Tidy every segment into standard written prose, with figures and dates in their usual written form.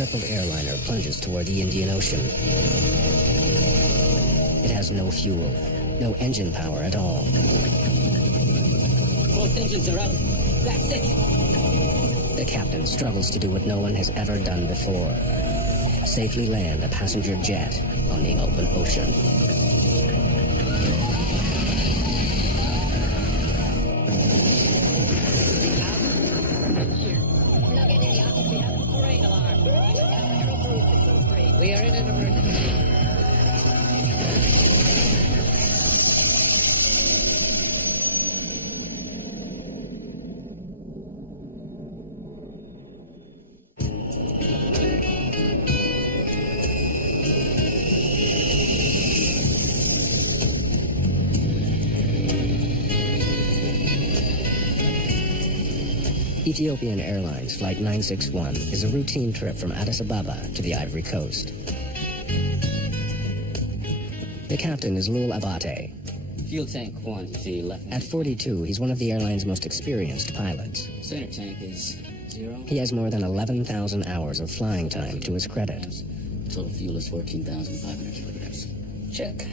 crippled airliner plunges toward the Indian Ocean. It has no fuel, no engine power at all. Both engines are out. That's it. The captain struggles to do what no one has ever done before. Safely land a passenger jet on the open ocean. We are in an emergency. Ethiopian Airlines Flight 961 is a routine trip from Addis Ababa to the Ivory Coast. The captain is Lul Abate. Fuel tank quantity left. At 42, he's one of the airline's most experienced pilots. Center tank is 0. He has more than 11,000 hours of flying time to his credit. Total fuel is 14,500 kilograms. Check.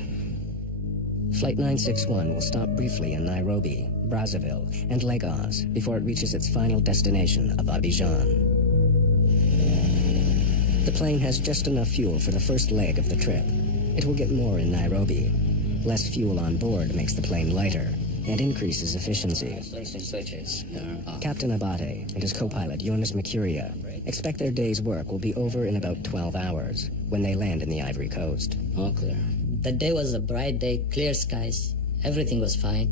Flight 961 will stop briefly in Nairobi, Brazzaville, and Lagos before it reaches its final destination of Abidjan. The plane has just enough fuel for the first leg of the trip. It will get more in Nairobi. Less fuel on board makes the plane lighter and increases efficiency. Station switches are off. Captain Abate and his co-pilot Jonas Mercuria expect their day's work will be over in about 12 hours when they land in the Ivory Coast. All clear. The day was a bright day, clear skies. Everything was fine.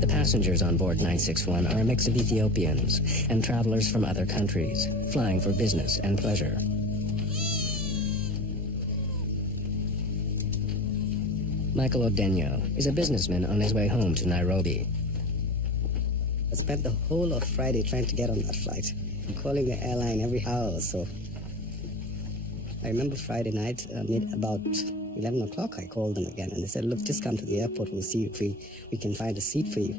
The passengers on board 961 are a mix of Ethiopians and travelers from other countries, flying for business and pleasure. Michael Odenyo is a businessman on his way home to Nairobi. I spent the whole of Friday trying to get on that flight. I'm calling the airline every hour or so. I remember Friday night, about 11 o'clock, I called them again, and they said, look, just come to the airport, we'll see if we can find a seat for you.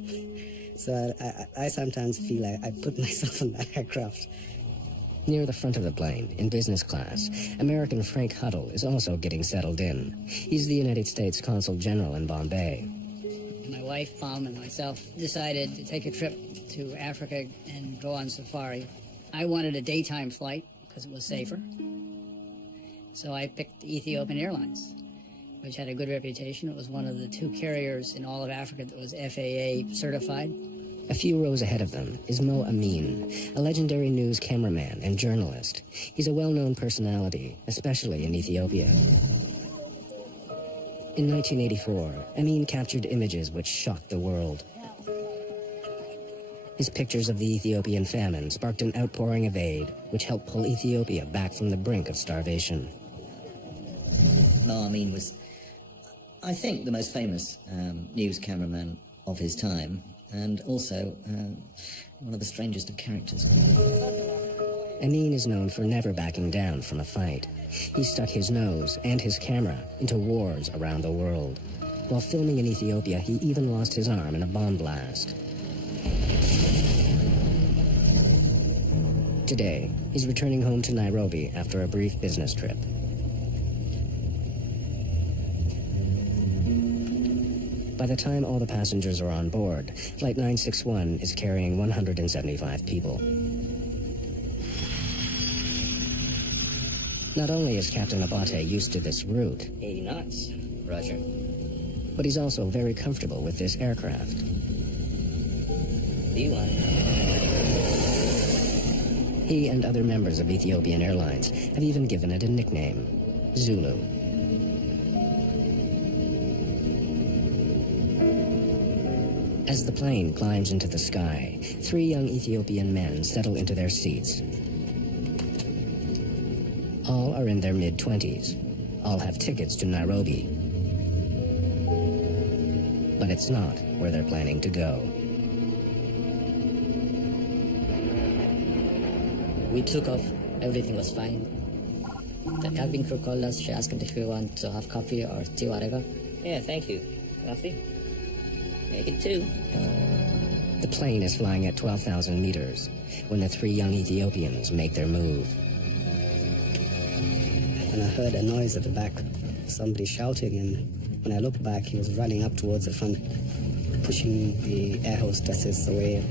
So I sometimes feel I put myself in that aircraft. Near the front of the plane, in business class, American Frank Huddle is also getting settled in. He's the United States Consul General in Bombay. My wife, Palm, and myself decided to take a trip to Africa and go on safari. I wanted a daytime flight because it was safer. So I picked Ethiopian Airlines, which had a good reputation. It was one of the 2 carriers in all of Africa that was FAA certified. A few rows ahead of them is Mo Amin, a legendary news cameraman and journalist. He's a well-known personality, especially in Ethiopia. In 1984, Amin captured images which shocked the world. His pictures of the Ethiopian famine sparked an outpouring of aid, which helped pull Ethiopia back from the brink of starvation. Mo Amin was, I think, the most famous news cameraman of his time, and also one of the strangest of characters. Amin is known for never backing down from a fight. He stuck his nose and his camera into wars around the world. While filming in Ethiopia, he even lost his arm in a bomb blast. Today, he's returning home to Nairobi after a brief business trip. By the time all the passengers are on board, Flight 961 is carrying 175 people. Not only is Captain Abate used to this route, 80 knots. Roger. but he's also very comfortable with this aircraft. B1. He and other members of Ethiopian Airlines have even given it a nickname, Zulu. As the plane climbs into the sky, 3 young Ethiopian men settle into their seats. All are in their mid-20s. All have tickets to Nairobi. But it's not where they're planning to go. We took off, everything was fine. The cabin crew called us, she asked if we want to have coffee or tea, whatever. Yeah, thank you. Coffee? Make it 2. The plane is flying at 12,000 meters when the three young Ethiopians make their move. And I heard a noise at the back, somebody shouting, and when I looked back, he was running up towards the front, pushing the air hostesses away.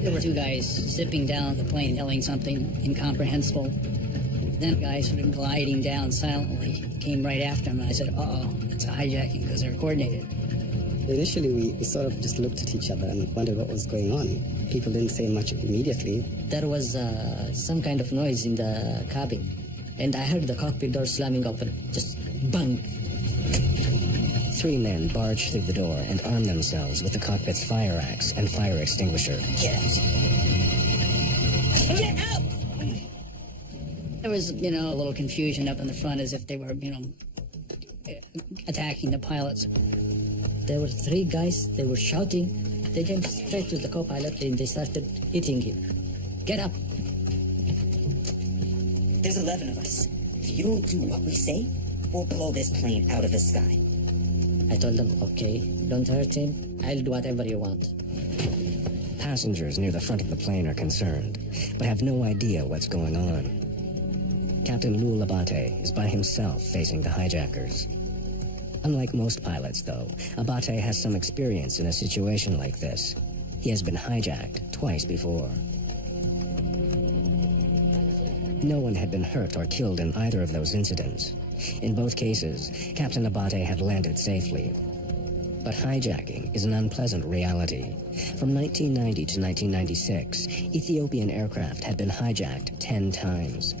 There were two guys zipping down the plane, yelling something incomprehensible. Then a guy sort of gliding down silently came right after him, and I said, uh-oh, it's a hijacking, because they're coordinated. Initially, we sort of just looked at each other and wondered what was going on. People didn't say much immediately. There was some kind of noise in the cabin, and I heard the cockpit door slamming open, just bang. Three men barge through the door and arm themselves with the cockpit's fire axe and fire extinguisher. Get out! Get out! There was, a little confusion up in the front as if they were, attacking the pilots. There were three guys, they were shouting. They came straight to the co-pilot and they started hitting him. Get up! There's 11 of us. If you don't do what we say, we'll blow this plane out of the sky. I told them, okay, don't hurt him. I'll do whatever you want. Passengers near the front of the plane are concerned, but have no idea what's going on. Captain Lul Abate is by himself facing the hijackers. Unlike most pilots, though, Abate has some experience in a situation like this. He has been hijacked twice before. No one had been hurt or killed in either of those incidents. In both cases, Captain Abate had landed safely. But hijacking is an unpleasant reality. From 1990 to 1996, Ethiopian aircraft had been hijacked 10 times.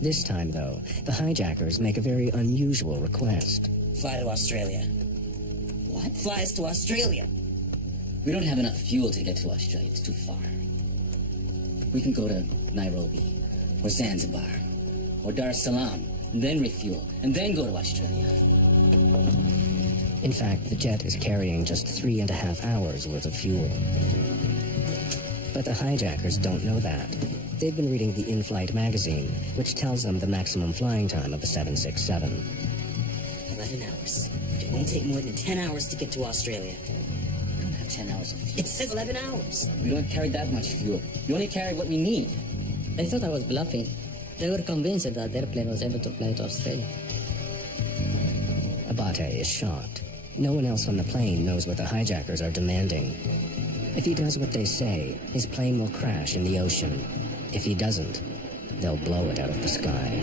This time, though, the hijackers make a very unusual request. Fly to Australia. What? Fly us to Australia. We don't have enough fuel to get to Australia. It's too far. We can go to Nairobi, or Zanzibar, or Dar es Salaam, and then refuel, and then go to Australia. In fact, the jet is carrying just 3.5 hours worth of fuel. But the hijackers don't know that. They've been reading the in-flight magazine, which tells them the maximum flying time of the 767. 11 hours. It won't take more than 10 hours to get to Australia. We don't have 10 hours of fuel. It says 11 hours. We don't carry that much fuel. We only carry what we need. They thought I was bluffing. They were convinced that their plane was able to fly to Australia. Abate is shocked. No one else on the plane knows what the hijackers are demanding. If he does what they say, his plane will crash in the ocean. If he doesn't, they'll blow it out of the sky.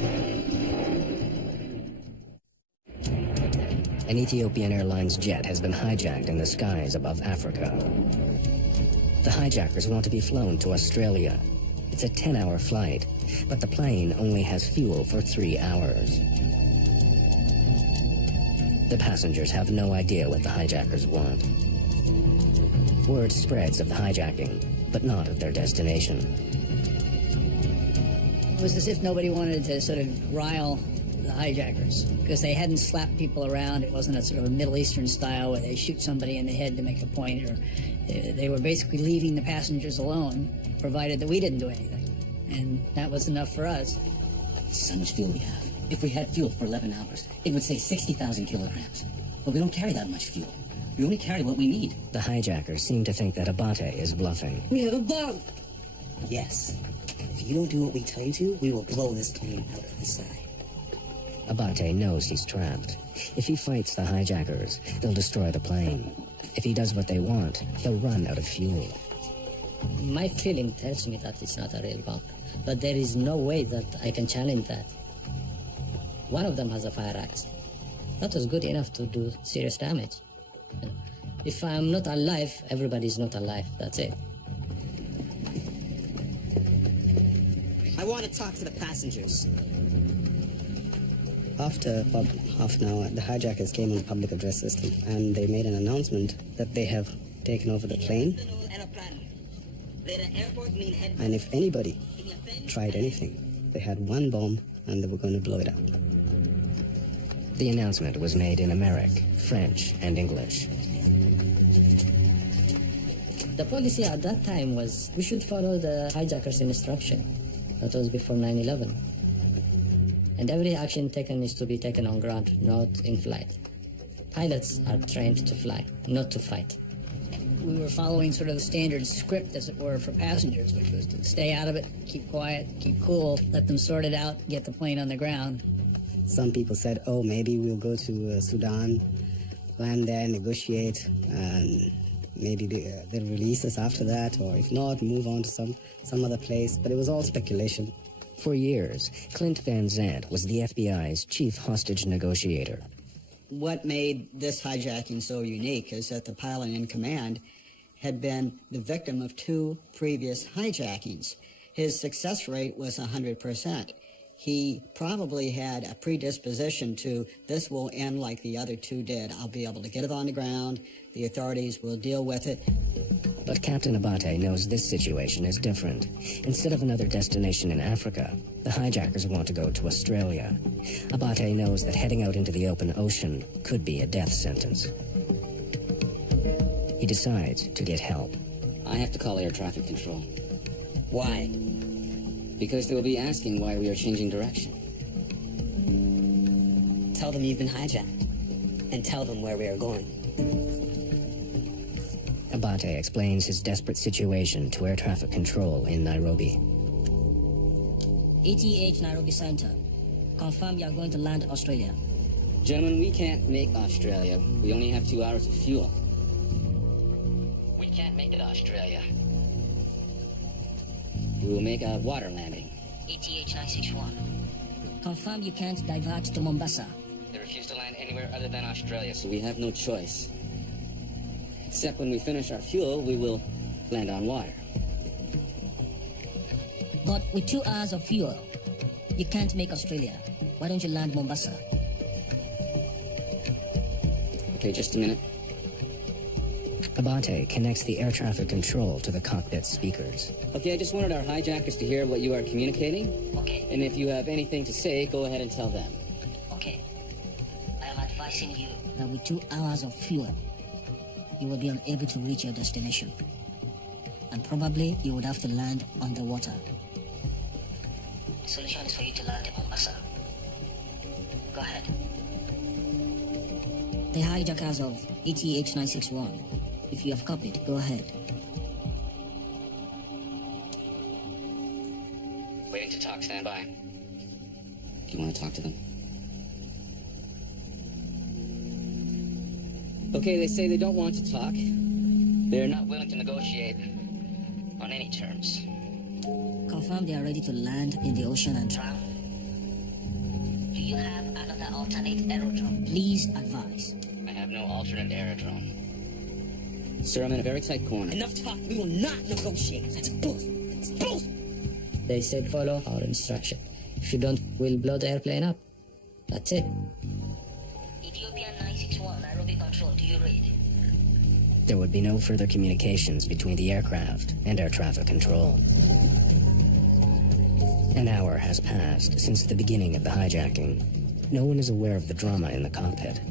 An Ethiopian Airlines jet has been hijacked in the skies above Africa. The hijackers want to be flown to Australia. It's a 10-hour flight, but the plane only has fuel for 3 hours. The passengers have no idea what the hijackers want. Word spreads of the hijacking, but not of their destination. It was as if nobody wanted to sort of rile the hijackers, because they hadn't slapped people around. It wasn't a sort of a Middle Eastern style where they shoot somebody in the head to make a point, or they were basically leaving the passengers alone, provided that we didn't do anything. And that was enough for us. So much fuel we have. If we had fuel for 11 hours, it would say 60,000 kilograms. But we don't carry that much fuel. We only carry what we need. The hijackers seem to think that Abate is bluffing. We have a bomb. Yes. If you don't do what we tell you to, we will blow this plane out of the sky. Abate knows he's trapped. If he fights the hijackers, they'll destroy the plane. If he does what they want, they'll run out of fuel. My feeling tells me that it's not a real bomb, but there is no way that I can challenge that. One of them has a fire axe. That was good enough to do serious damage. If I'm not alive, everybody's not alive. That's it. I want to talk to the passengers. After about half an hour, the hijackers came on the public address system, and they made an announcement that they have taken over the plane, and if anybody tried anything, they had one bomb and they were going to blow it out. The announcement was made in Amharic, French, and English. The policy at that time was we should follow the hijackers' instruction. That was before 9/11. And every action taken is to be taken on ground, not in flight. Pilots are trained to fly, not to fight. We were following sort of the standard script, as it were, for passengers, which was to stay out of it, keep quiet, keep cool, let them sort it out, get the plane on the ground. Some people said, oh, maybe we'll go to Sudan, land there, negotiate, and maybe they'll release us after that, or if not, move on to some other place. But it was all speculation. For years, Clint Van Zandt was the FBI's chief hostage negotiator. What made this hijacking so unique is that the pilot in command had been the victim of 2 previous hijackings. His success rate was 100%. He probably had a predisposition to, this will end like the other 2 did. I'll be able to get it on the ground, the authorities will deal with it. But Captain Abate knows this situation is different. Instead of another destination in Africa, the hijackers want to go to Australia. Abate knows that heading out into the open ocean could be a death sentence. He decides to get help. I have to call air traffic control. Why? Because they will be asking why we are changing direction. Tell them you've been hijacked. And tell them where we are going. Abate explains his desperate situation to air traffic control in Nairobi. ETH Nairobi Center. Confirm you are going to land Australia. Gentlemen, we can't make Australia. We only have 2 hours of fuel. We can't make it Australia. We will make a water landing. ETH 961. Confirm you can't divert to Mombasa. They refuse to land anywhere other than Australia, so we have no choice. Except when we finish our fuel, we will land on water. But with 2 hours of fuel, you can't make Australia. Why don't you land Mombasa? Okay, just a minute. Abate connects the air traffic control to the cockpit speakers. Okay, I just wanted our hijackers to hear what you are communicating. Okay. And if you have anything to say, go ahead and tell them. Okay. I am advising you that with 2 hours of fuel, you will be unable to reach your destination. And probably you would have to land underwater. The solution is for you to land in Mombasa. Go ahead. The hijackers of ETH 961. If you have copied, go ahead. Waiting to talk, stand by. Do you want to talk to them? Okay, they say they don't want to talk. They're not willing to negotiate on any terms. Confirm they are ready to land in the ocean and drown. Do you have another alternate aerodrome? Please advise. I have no alternate aerodrome. Sir, I'm in a very tight corner. Enough talk. We will not negotiate. That's bullshit. That's bullshit. They said follow our instruction. If you don't, we'll blow the airplane up. That's it. Ethiopian 961, Nairobi Control, do you read? There would be no further communications between the aircraft and air traffic control. An hour has passed since the beginning of the hijacking. No one is aware of the drama in the cockpit.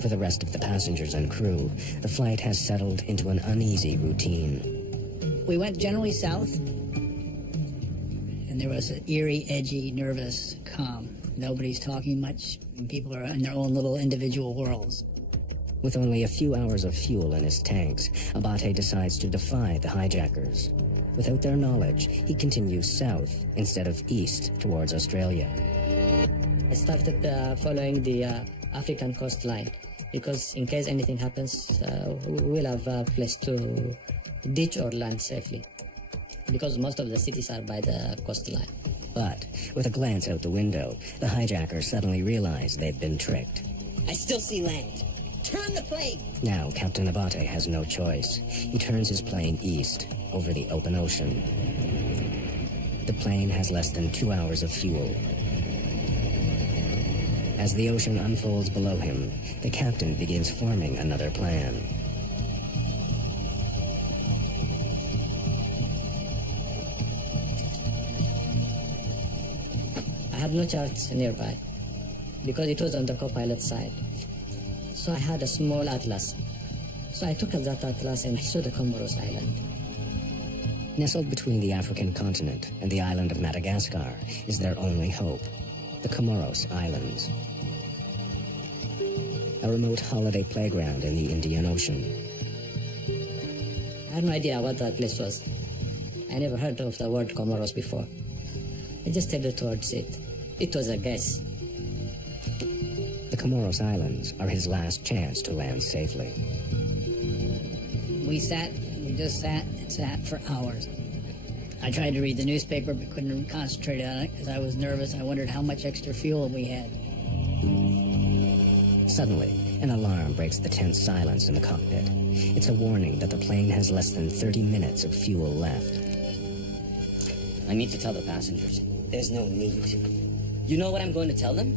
For the rest of the passengers and crew, the flight has settled into an uneasy routine. We went generally south, and there was an eerie, edgy, nervous calm. Nobody's talking much, and people are in their own little individual worlds. With only a few hours of fuel in his tanks, Abate decides to defy the hijackers. Without their knowledge, he continues south instead of east towards Australia. I started following the African coastline because in case anything happens, we'll have a place to ditch or land safely because most of the cities are by the coastline. But with a glance out the window, the hijackers suddenly realize they've been tricked. I still see land. Turn the plane. Now, Captain Abate has no choice. He turns his plane east, over the open ocean. The plane has less than 2 hours of fuel. As the ocean unfolds below him, the captain begins forming another plan. I had no charts nearby because it was on the co-pilot side. So I had a small atlas. So I took that atlas and saw the Comoros Island. Nestled between the African continent and the island of Madagascar is their only hope. the Comoros Islands. A remote holiday playground in the Indian Ocean. I had no idea what that place was. I never heard of the word Comoros before. I just headed towards it. It was a guess. The Comoros Islands are his last chance to land safely. We just sat and sat for hours. I tried to read the newspaper but couldn't concentrate on it because I was nervous. I wondered how much extra fuel we had. Suddenly, an alarm breaks the tense silence in the cockpit. It's a warning that the plane has less than 30 minutes of fuel left. I need to tell the passengers. There's no need. You know what I'm going to tell them?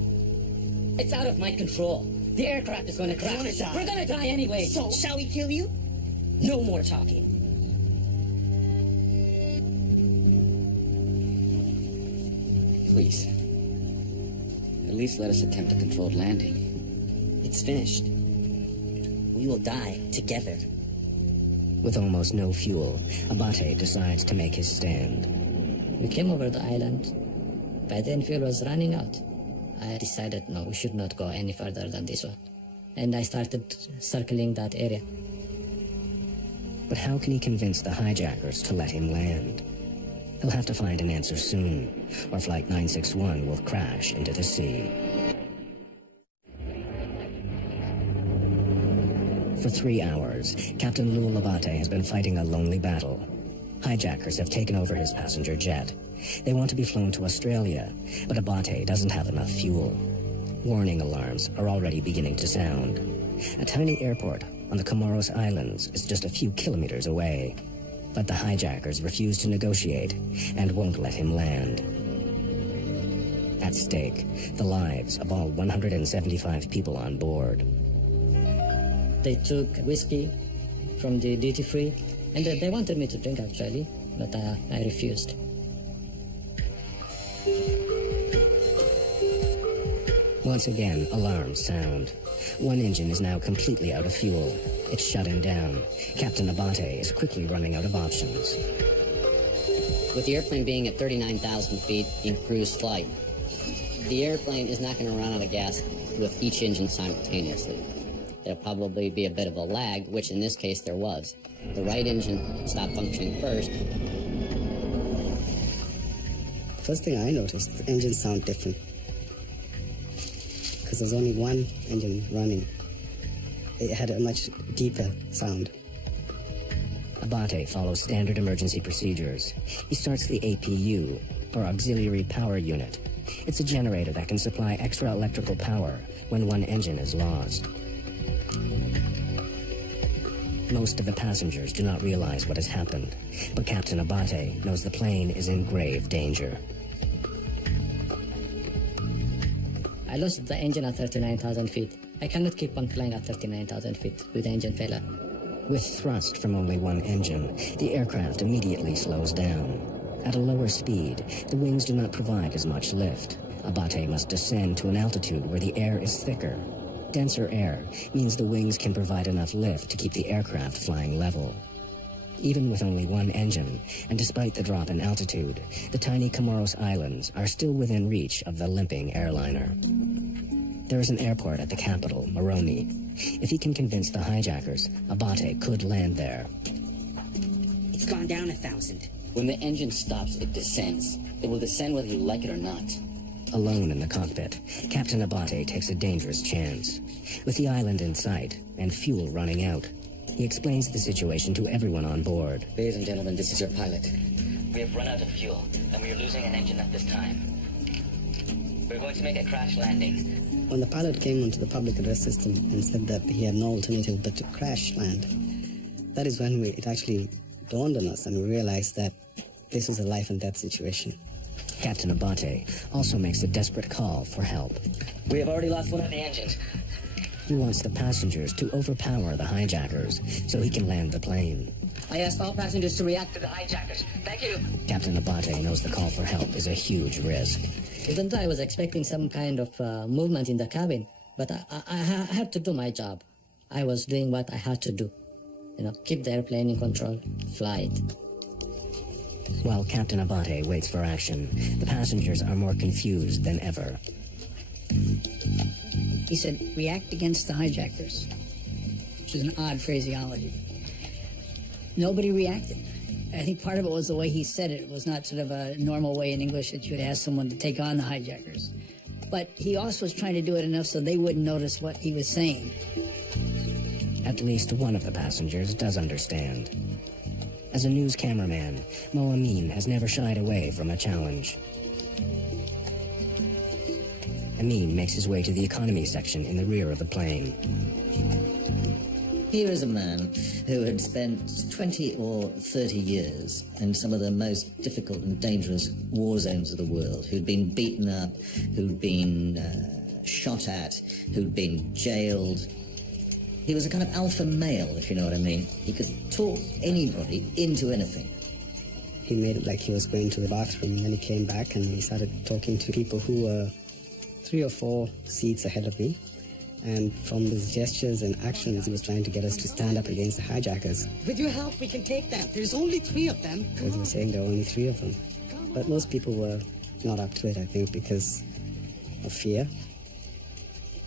It's out of my control. The aircraft is going to crash. We're gonna die. We're going to die anyway. So, shall we kill you? No more talking. Please. At least let us attempt a controlled landing. It's finished. We will die together. With almost no fuel, Abate decides to make his stand. We came over the island. By then fuel was running out. I decided, no, we should not go any further than this one. And I started circling that area. But how can he convince the hijackers to let him land? He'll have to find an answer soon, or Flight 961 will crash into the sea. For 3 hours, Captain Lul Abate has been fighting a lonely battle. Hijackers have taken over his passenger jet. They want to be flown to Australia, but Abate doesn't have enough fuel. Warning alarms are already beginning to sound. A tiny airport on the Comoros Islands is just a few kilometers away. But the hijackers refuse to negotiate and won't let him land. At stake, the lives of all 175 people on board. They took whiskey from the duty-free, and they wanted me to drink actually, but I refused. Once again, alarms sound. One engine is now completely out of fuel. It's shutting down. Captain Abate is quickly running out of options. With the airplane being at 39,000 feet in cruise flight, the airplane is not going to run out of gas with each engine simultaneously. There'll probably be a bit of a lag, which in this case there was. The right engine stopped functioning first. First thing I noticed, the engines sound different. Because there's only one engine running. It had a much deeper sound. Abate follows standard emergency procedures. He starts the APU, or Auxiliary Power Unit. It's a generator that can supply extra electrical power when one engine is lost. Most of the passengers do not realize what has happened, but Captain Abate knows the plane is in grave danger. I lost the engine at 39,000 feet. I cannot keep on flying at 39,000 feet with the engine failure. With thrust from only one engine, the aircraft immediately slows down. At a lower speed, the wings do not provide as much lift. Abate must descend to an altitude where the air is thicker. Denser air means the wings can provide enough lift to keep the aircraft flying level. Even with only one engine, and despite the drop in altitude, the tiny Comoros Islands are still within reach of the limping airliner. There is an airport at the capital, Moroni. If he can convince the hijackers, Abate could land there. It's gone down 1,000. When the engine stops, it descends. It will descend whether you like it or not. Alone in the cockpit, Captain Abate takes a dangerous chance. With the island in sight and fuel running out, he explains the situation to everyone on board. Ladies and gentlemen, this is your pilot. We have run out of fuel, and we are losing an engine at this time. We're going to make a crash landing. When the pilot came onto the public address system and said that he had no alternative but to crash land, that is when it actually dawned on us and we realized that this was a life and death situation. Captain Abate also makes a desperate call for help. We have already lost one of the engines. He wants the passengers to overpower the hijackers so he can land the plane. I asked all passengers to react to the hijackers. Thank you. Captain Abate knows the call for help is a huge risk. Even though I was expecting some kind of movement in the cabin, but I had to do my job. I was doing what I had to do. Keep the airplane in control, fly it. While Captain Abate waits for action, the passengers are more confused than ever. He said, react against the hijackers, which is an odd phraseology. Nobody reacted. I think part of it was the way he said it. It was not sort of a normal way in English that you would ask someone to take on the hijackers. But he also was trying to do it enough so they wouldn't notice what he was saying. At least one of the passengers does understand. As a news cameraman, Mo Amin has never shied away from a challenge. Amin makes his way to the economy section in the rear of the plane. Here is a man who had spent 20 or 30 years in some of the most difficult and dangerous war zones of the world, who'd been beaten up, who'd been shot at, who'd been jailed. He was a kind of alpha male, if you know what I mean. He could talk anybody into anything. He made it like he was going to the bathroom, and then he came back and he started talking to people who were 3 or 4 seats ahead of me. And from his gestures and actions, he was trying to get us to stand up against the hijackers. With your help, we can take that. There's only 3 of them. Because he was saying there were only 3 of them. But most people were not up to it, I think, because of fear.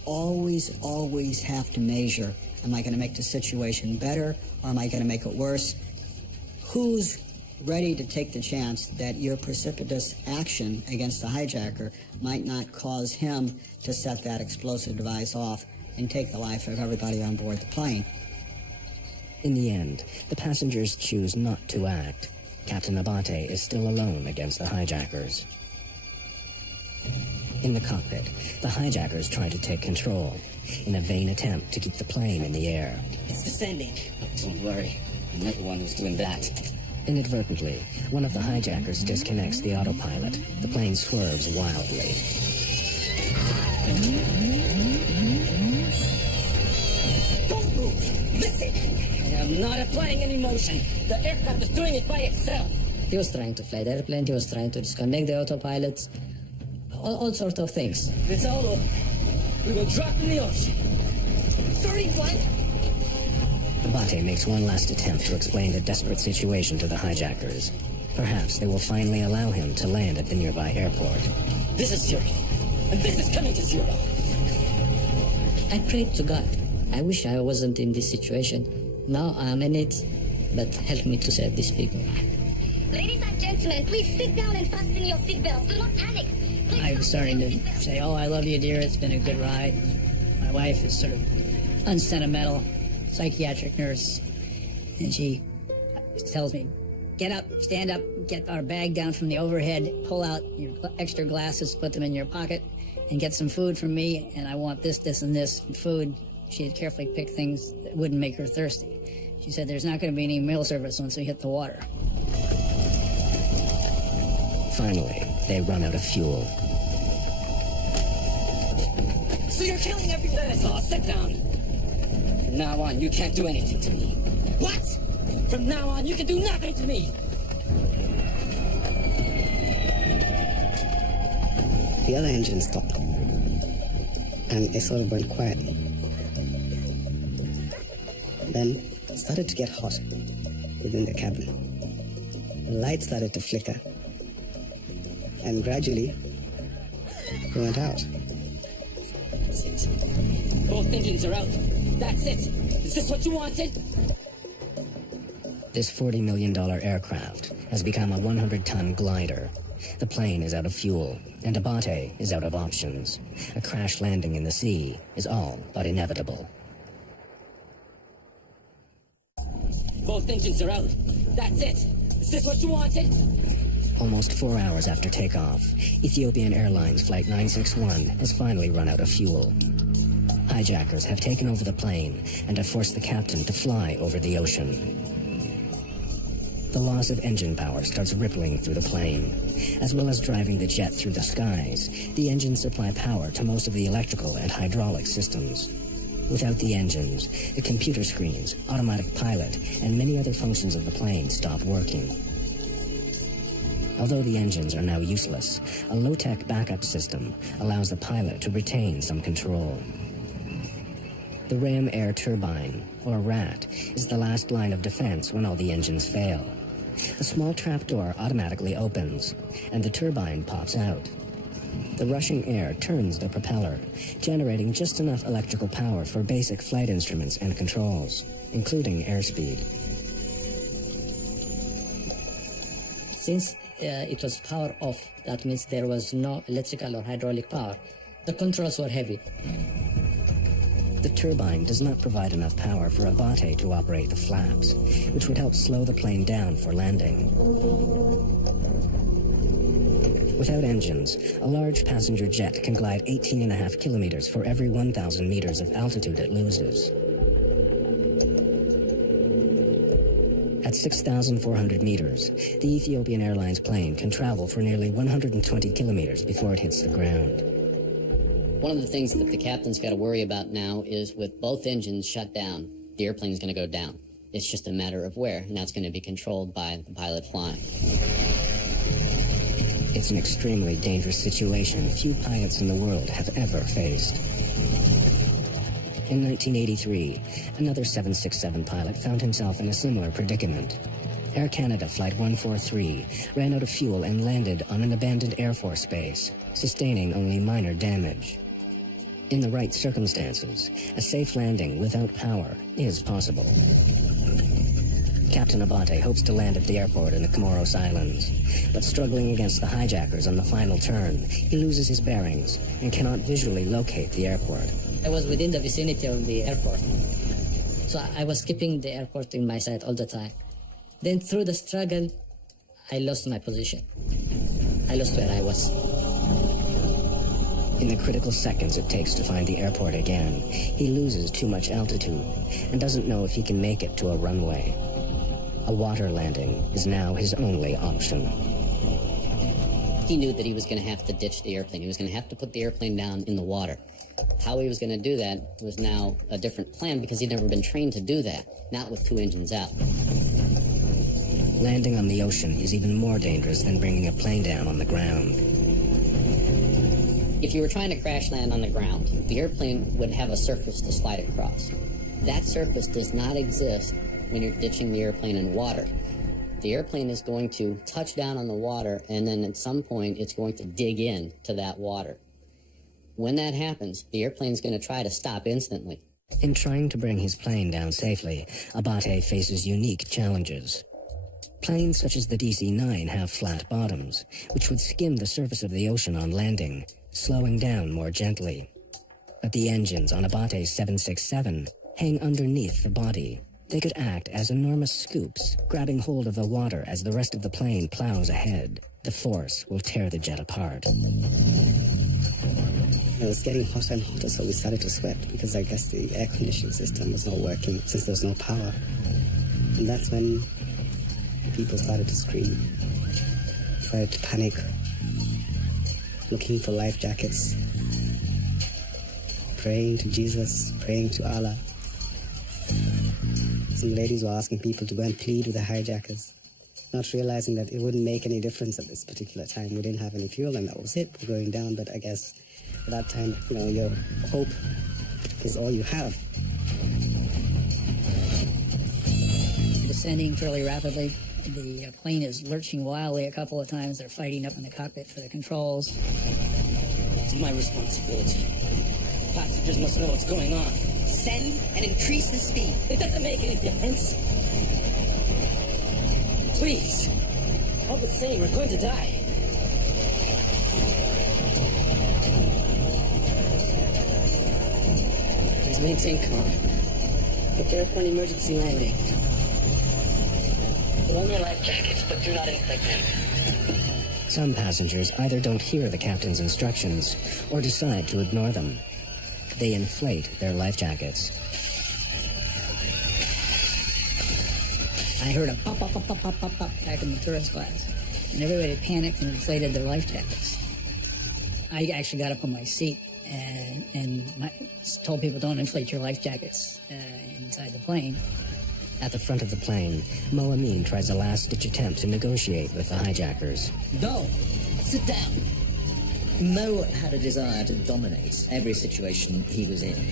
Always, always have to measure. Am I going to make the situation better, or am I going to make it worse? Who's ready to take the chance that your precipitous action against the hijacker might not cause him to set that explosive device off and take the life of everybody on board the plane? In the end, the passengers choose not to act. Captain Abate is still alone against the hijackers. In the cockpit, the hijackers try to take control in a vain attempt to keep the plane in the air. It's descending. Don't worry, I'm not the one who's doing that. Inadvertently, one of the hijackers disconnects the autopilot. The plane swerves wildly. Don't move. Listen. I am not applying any motion. The aircraft is doing it by itself. He was trying to fly the airplane, he was trying to disconnect the autopilot, all sorts of things. It's all over. We will drop in the ocean. 31. Abate makes one last attempt to explain the desperate situation to the hijackers. Perhaps they will finally allow him to land at the nearby airport. This is 0, and this is coming to 0. I prayed to God. I wish I wasn't in this situation. Now I'm in it, but help me to save these people. Ladies and gentlemen, please sit down and fasten your seatbelts. Do not panic. I was starting to say, oh, I love you, dear. It's been a good ride. My wife is sort of unsentimental, psychiatric nurse. And she tells me, get up, stand up, get our bag down from the overhead, pull out your extra glasses, put them in your pocket, and get some food from me. And I want this, this, and this food. She had carefully picked things that wouldn't make her thirsty. She said, there's not going to be any meal service once we hit the water. Finally, they run out of fuel. So you're killing everything I saw. Sit down. From now on, you can't do anything to me. What? From now on, you can do nothing to me. The other engine stopped, and it sort of went quiet. Then it started to get hot within the cabin. The light started to flicker, and gradually it went out. That's it. Both engines are out. That's it. Is this what you wanted? This $40 million aircraft has become a 100-ton glider. The plane is out of fuel, and Abate is out of options. A crash landing in the sea is all but inevitable. Both engines are out. That's it. Is this what you wanted? Almost 4 hours after takeoff, Ethiopian Airlines Flight 961 has finally run out of fuel. Hijackers have taken over the plane and have forced the captain to fly over the ocean. The loss of engine power starts rippling through the plane. As well as driving the jet through the skies, the engines supply power to most of the electrical and hydraulic systems. Without the engines, the computer screens, automatic pilot, and many other functions of the plane stop working. Although the engines are now useless, a low-tech backup system allows the pilot to retain some control. The ram air turbine, or RAT, is the last line of defense when all the engines fail. a small trapdoor automatically opens, and the turbine pops out. The rushing air turns the propeller, generating just enough electrical power for basic flight instruments and controls, including airspeed. Since it was power off, that means there was no electrical or hydraulic power. The controls were heavy. The turbine does not provide enough power for Abate to operate the flaps, which would help slow the plane down for landing. Without engines, a large passenger jet can glide 18.5 kilometers for every 1,000 meters of altitude it loses. At 6,400 meters, the Ethiopian Airlines plane can travel for nearly 120 kilometers before it hits the ground. One of the things that the captain's got to worry about now is with both engines shut down, the airplane's going to go down. It's just a matter of where, and that's going to be controlled by the pilot flying. It's an extremely dangerous situation few pilots in the world have ever faced. In 1983, another 767 pilot found himself in a similar predicament. Air Canada Flight 143 ran out of fuel and landed on an abandoned Air Force base, sustaining only minor damage. In the right circumstances, a safe landing without power is possible. Captain Abate hopes to land at the airport in the Comoros Islands, but struggling against the hijackers on the final turn, he loses his bearings and cannot visually locate the airport. I was within the vicinity of the airport, so I was keeping the airport in my sight all the time. Then through the struggle, I lost my position. I lost where I was. In the critical seconds it takes to find the airport again, he loses too much altitude and doesn't know if he can make it to a runway. A water landing is now his only option. He knew that he was going to have to ditch the airplane. He was going to have to put the airplane down in the water. How he was going to do that was now a different plan because he'd never been trained to do that, not with two engines out. Landing on the ocean is even more dangerous than bringing a plane down on the ground. If you were trying to crash land on the ground, the airplane would have a surface to slide across. That surface does not exist when you're ditching the airplane in water. The airplane is going to touch down on the water, and then at some point it's going to dig in to that water. When that happens, the airplane's going to try to stop instantly. In trying to bring his plane down safely, Abate faces unique challenges. Planes such as the DC-9 have flat bottoms, which would skim the surface of the ocean on landing, slowing down more gently. But the engines on Abate's 767 hang underneath the body. They could act as enormous scoops, grabbing hold of the water as the rest of the plane plows ahead. The force will tear the jet apart. It was getting hotter and hotter, so we started to sweat because I guess the air conditioning system was not working since there was no power. And that's when people started to scream, started to panic, looking for life jackets, praying to Jesus, praying to Allah. Some ladies were asking people to go and plead with the hijackers, not realizing that it wouldn't make any difference at this particular time. We didn't have any fuel and that was it, we're going down. But I guess at that time, your hope is all you have. Descending fairly rapidly. The plane is lurching wildly a couple of times. They're fighting up in the cockpit for the controls. It's my responsibility. Passengers must know what's going on. Send and increase the speed. It doesn't make any difference. Please. All the same, we're going to die. Please maintain calm. Prepare for an emergency landing. Put on your life jackets, but do not inflate them. Some passengers either don't hear the captain's instructions or decide to ignore them. They inflate their life jackets. I heard a pop, pop, pop, pop, pop, pop, pop back in the tourist class. And everybody panicked and inflated their life jackets. I actually got up on my seat and told people don't inflate your life jackets inside the plane. At the front of the plane, Mo Amin tries a last-ditch attempt to negotiate with the hijackers. No, sit down. Mo had a desire to dominate every situation he was in.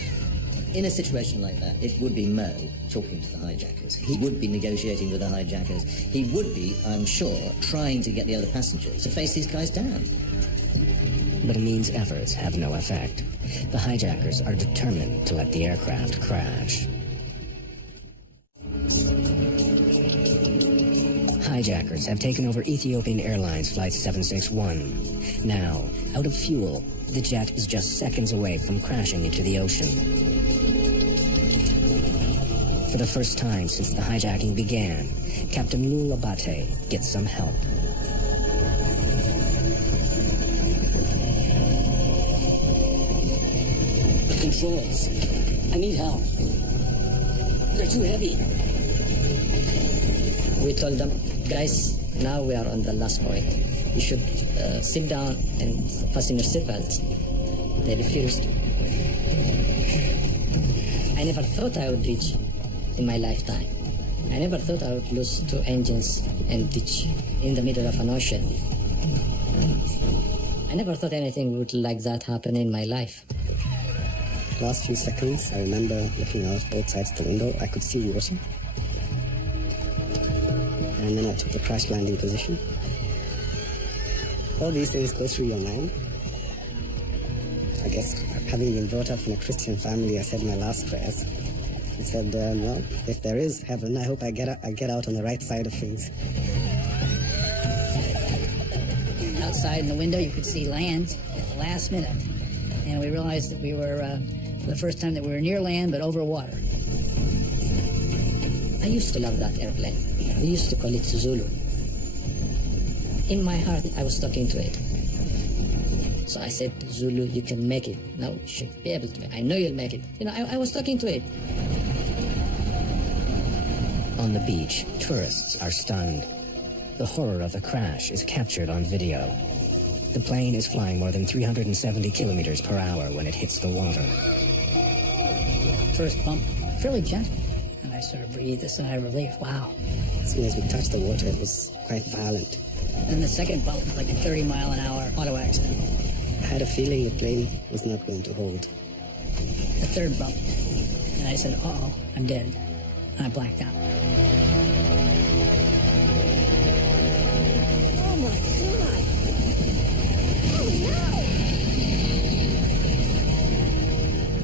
In a situation like that, it would be Mo talking to the hijackers. He would be negotiating with the hijackers. He would be, I'm sure, trying to get the other passengers to face these guys down. But Amin's efforts have no effect. The hijackers are determined to let the aircraft crash. Hijackers have taken over Ethiopian Airlines Flight 761. Now, out of fuel, the jet is just seconds away from crashing into the ocean. For the first time since the hijacking began, Captain Lul Abate gets some help. The controls. I need help. They're too heavy. We told them, guys, now we are on the last point. You should sit down and fasten your seatbelts. They refused. I never thought I would reach in my lifetime. I never thought I would lose 2 engines and ditch in the middle of an ocean. I never thought anything would like that happen in my life. Last few seconds, I remember looking out both sides of the window. I could see water. And then I took the crash landing position. All these things go through your mind. I guess, having been brought up in a Christian family, I said my last prayers. I said, well, if there is heaven, I hope I get out on the right side of things. Outside in the window, you could see land at the last minute. And we realized that we were, for the first time, that we were near land, but over water. I used to love that airplane. We used to call it Zulu. In my heart, I was talking to it. So I said, Zulu, you can make it. Now you should be able to make it. I know you'll make it. You know, I was talking to it. On the beach, tourists are stunned. The horror of the crash is captured on video. The plane is flying more than 370 kilometers per hour when it hits the water. First bump, fairly gentle. And I sort of breathed a sigh of relief. Wow. As soon as we touched the water, it was quite violent. And the second bump was like a 30-mile-an-hour auto accident. I had a feeling the plane was not going to hold. The third bump. And I said, uh-oh, I'm dead. And I blacked out. Oh my God! Oh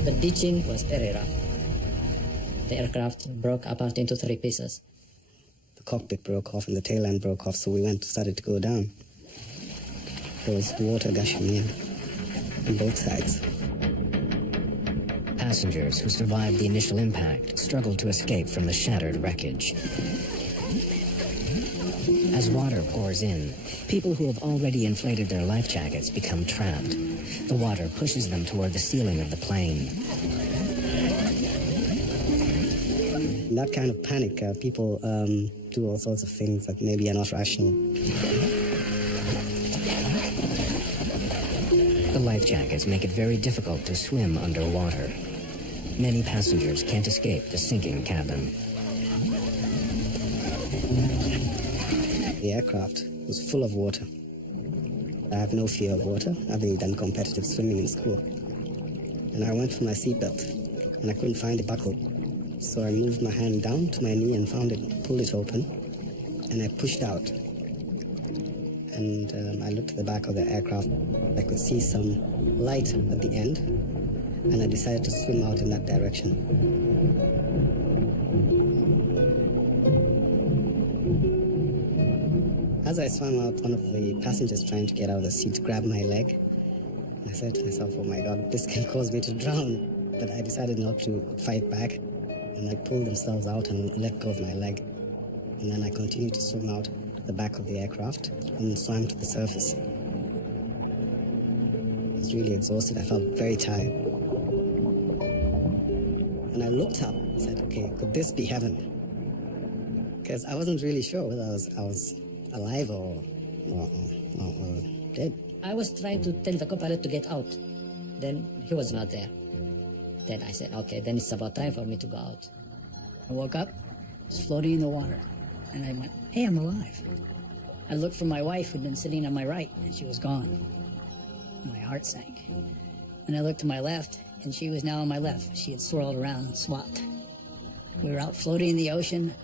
no! The ditching was very rough. The aircraft broke apart into 3 pieces. The cockpit broke off and the tail end broke off, so we started to go down. There was water gushing in on both sides. Passengers who survived the initial impact struggled to escape from the shattered wreckage. As water pours in, people who have already inflated their life jackets become trapped. The water pushes them toward the ceiling of the plane. In that kind of panic, people do all sorts of things that maybe are not rational. The life jackets make it very difficult to swim underwater. Many passengers can't escape the sinking cabin. The aircraft was full of water. I have no fear of water, having done competitive swimming in school. And I went for my seatbelt, and I couldn't find the buckle. So I moved my hand down to my knee and found it, pulled it open, and I pushed out. And I looked at the back of the aircraft. I could see some light at the end, and I decided to swim out in that direction. As I swam out, one of the passengers trying to get out of the seat grabbed my leg. And I said to myself, oh my God, this can cause me to drown. But I decided not to fight back. And they pulled themselves out and let go of my leg. And then I continued to swim out to the back of the aircraft and swam to the surface. I was really exhausted. I felt very tired. And I looked up and said, okay, could this be heaven? Because I wasn't really sure whether I was alive or dead. I was trying to tell the co-pilot to get out. Then he was not there. Then I said, okay, then it's about time for me to go out. I woke up, just floating in the water. And I went, hey, I'm alive. I looked for my wife who'd been sitting on my right, and she was gone. My heart sank. And I looked to my left, and she was now on my left. She had swirled around and swapped. We were out floating in the ocean.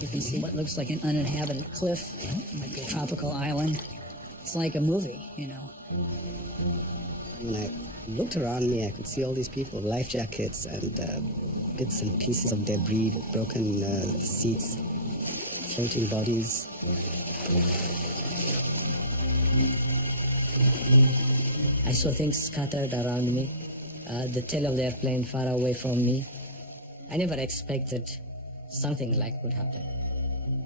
You can see what looks like an uninhabited cliff, like a tropical island. It's like a movie, you know. When I looked around me, I could see all these people with life jackets and bits and pieces of debris, broken seats, floating bodies. I saw things scattered around me, the tail of the airplane far away from me. I never expected something like would happen.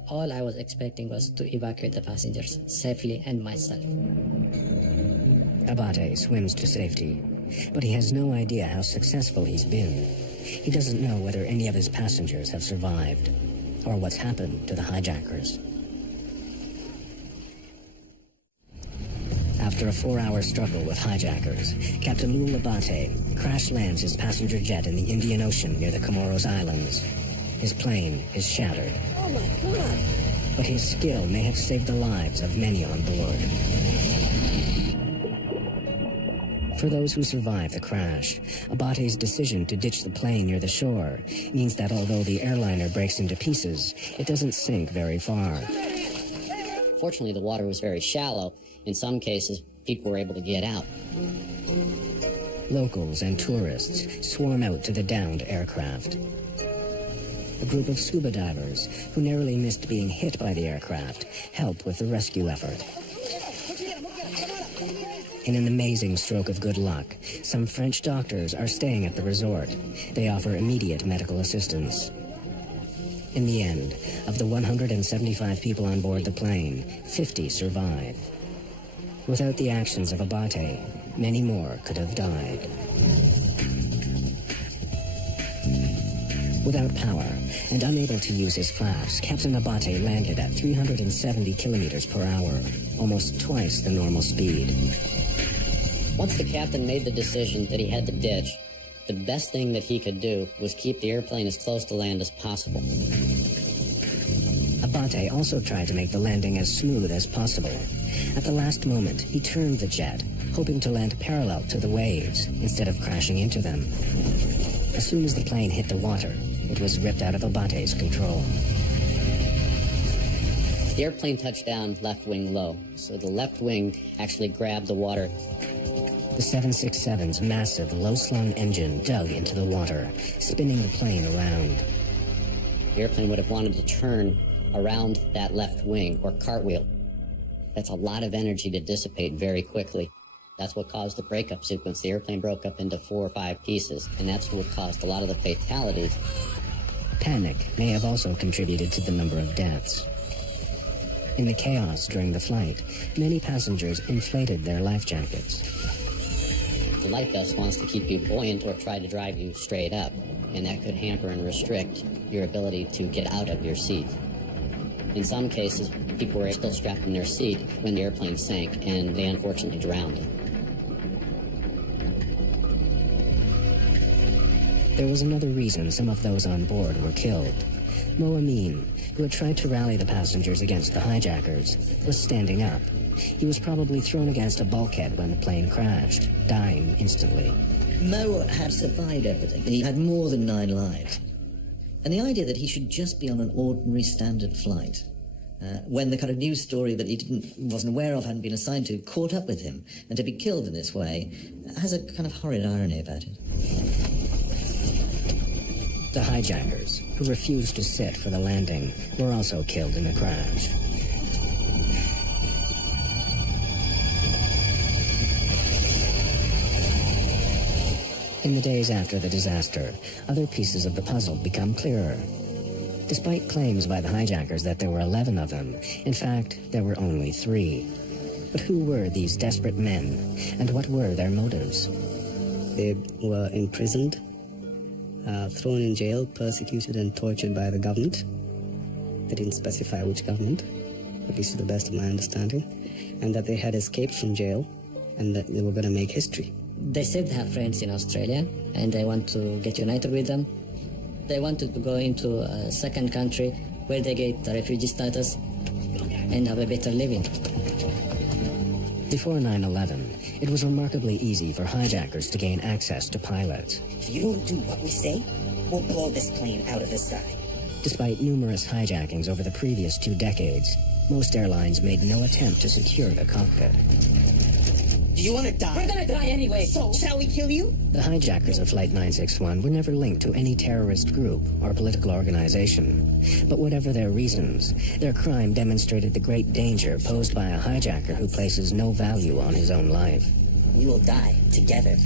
All I was expecting was to evacuate the passengers safely and myself. Abate swims to safety, but he has no idea how successful he's been. He doesn't know whether any of his passengers have survived, or what's happened to the hijackers. After a 4-hour struggle with hijackers, Captain Lul Abate crash lands his passenger jet in the Indian Ocean near the Comoros Islands. His plane is shattered. Oh my God! But his skill may have saved the lives of many on board. For those who survive the crash, Abate's decision to ditch the plane near the shore means that although the airliner breaks into pieces, it doesn't sink very far. Fortunately, the water was very shallow. In some cases, people were able to get out. Locals and tourists swarm out to the downed aircraft. A group of scuba divers, who narrowly missed being hit by the aircraft, help with the rescue effort. In an amazing stroke of good luck, some French doctors are staying at the resort. They offer immediate medical assistance. In the end, of the 175 people on board the plane, 50 survive. Without the actions of Abate, many more could have died. Without power and unable to use his flaps, Captain Abate landed at 370 kilometers per hour, almost twice the normal speed. Once the captain made the decision that he had to ditch, the best thing that he could do was keep the airplane as close to land as possible. Abate also tried to make the landing as smooth as possible. At the last moment, he turned the jet, hoping to land parallel to the waves instead of crashing into them. As soon as the plane hit the water, it was ripped out of Abate's control. The airplane touched down left wing low, so the left wing actually grabbed the water. The 767's massive, low-slung engine dug into the water, spinning the plane around. The airplane would have wanted to turn around that left wing, or cartwheel. That's a lot of energy to dissipate very quickly. That's what caused the breakup sequence. The airplane broke up into 4 or 5 pieces, and that's what caused a lot of the fatalities. Panic may have also contributed to the number of deaths. In the chaos during the flight, many passengers inflated their life jackets. The life vest wants to keep you buoyant or try to drive you straight up, and that could hamper and restrict your ability to get out of your seat. In some cases, people were still strapped in their seat when the airplane sank, and they unfortunately drowned. There was another reason some of those on board were killed. Mo Amin, who had tried to rally the passengers against the hijackers, was standing up. He was probably thrown against a bulkhead when the plane crashed, dying instantly. Mo had survived everything. He had more than 9 lives. And the idea that he should just be on an ordinary standard flight, when the kind of news story that he wasn't aware of, hadn't been assigned to, caught up with him, and to be killed in this way, has a kind of horrid irony about it. The hijackers, who refused to sit for the landing, were also killed in the crash. In the days after the disaster, other pieces of the puzzle become clearer. Despite claims by the hijackers that there were 11 of them, in fact, there were only 3. But who were these desperate men, and what were their motives? They were imprisoned, thrown in jail, persecuted and tortured by the government. They didn't specify which government, at least to the best of my understanding, and that they had escaped from jail and that they were going to make history. They said they have friends in Australia and they want to get united with them. They wanted to go into a second country where they get the refugee status and have a better living. Before 9/11, it was remarkably easy for hijackers to gain access to pilots. If you don't do what we say, we'll blow this plane out of the sky. Despite numerous hijackings over the previous 2 decades, most airlines made no attempt to secure the cockpit. Do you want to die? We're gonna die anyway. So, shall we kill you? The hijackers of Flight 961 were never linked to any terrorist group or political organization. But whatever their reasons, their crime demonstrated the great danger posed by a hijacker who places no value on his own life. We will die together.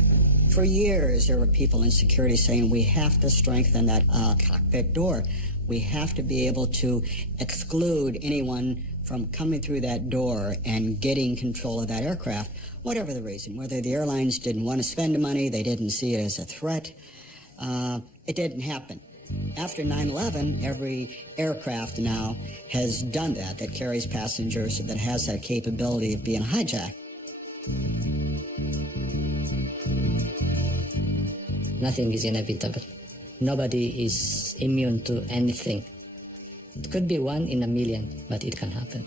For years, there were people in security saying we have to strengthen that cockpit door. We have to be able to exclude anyone from coming through that door and getting control of that aircraft, whatever the reason. Whether the airlines didn't want to spend the money, they didn't see it as a threat, it didn't happen. After 9/11, every aircraft now has done that carries passengers, that has that capability of being hijacked. Nothing is inevitable. Nobody is immune to anything. It could be 1 in a million, but it can happen.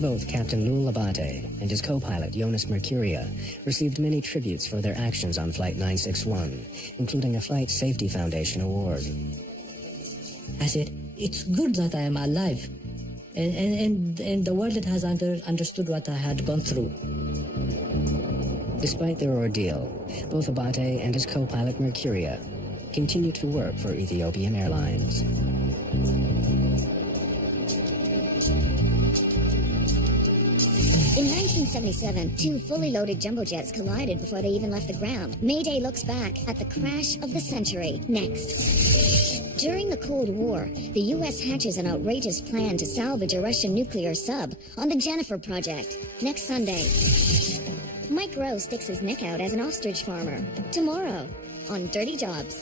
Both Captain Lul Abate and his co-pilot Jonas Mercuria received many tributes for their actions on Flight 961, including a Flight Safety Foundation award. I said, it's good that I am alive, and the world has understood what I had gone through. Despite their ordeal, both Abate and his co-pilot Mercuria continue to work for Ethiopian Airlines. In 1977, 2 fully loaded jumbo jets collided before they even left the ground. Mayday looks back at the crash of the century. Next. During the Cold War, the U.S. hatches an outrageous plan to salvage a Russian nuclear sub on the Jennifer Project. Next Sunday. Mike Rowe sticks his neck out as an ostrich farmer. Tomorrow on Dirty Jobs.